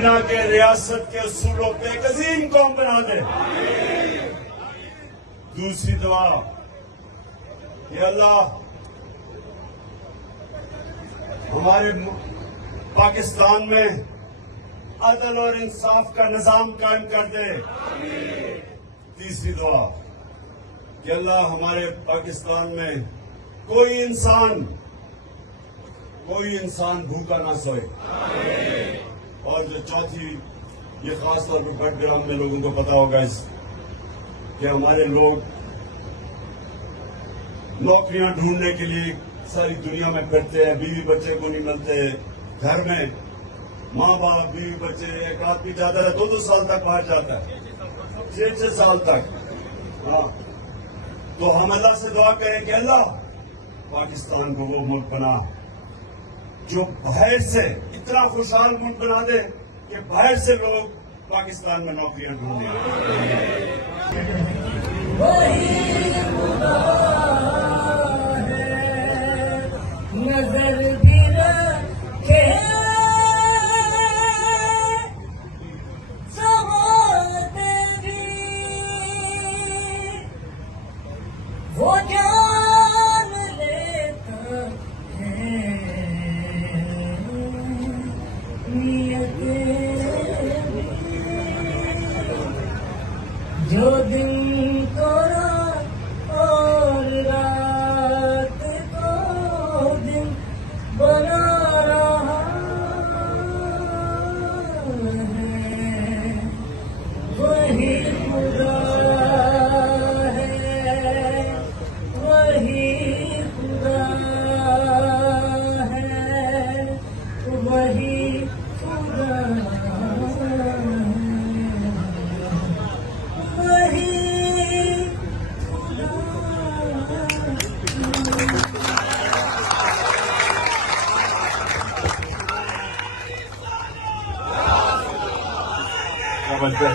दुनिया के रियासत के उसूलों पे एक अजीम कौम बना दे। दूसरी दुआ, ये अल्लाह हमारे पाकिस्तान में अदल और इंसाफ का निजाम कायम कर दे। तीसरी दुआ कि अल्लाह हमारे पाकिस्तान में कोई इंसान भूखा ना सोए। और जो चौथी, ये खास तौर पर बड़ग्राम में लोगों को पता होगा कि हमारे लोग नौकरियां ढूंढने के लिए सारी दुनिया में फिरते हैं, बीवी बच्चे को नहीं मिलते। घर में माँ बाप, बीवी बच्चे, एक आदमी जाता है 2-2 साल तक बाहर जाता है, 6-6 साल तक। हाँ, तो हम अल्लाह से दुआ करें कि अल्लाह पाकिस्तान को वो मुल्क बना जो बाहर से इतना खुशहाल मुल्क बना दे कि बाहर से लोग पाकिस्तान में नौकरियां ढूंढें। नजर भी रखे चाहते भी वो जान लेता है जो दिन को रात और रात को दिन बना रहा है, वही खुदा है, वही खुदा है, वही खुदा है। नमस्ते।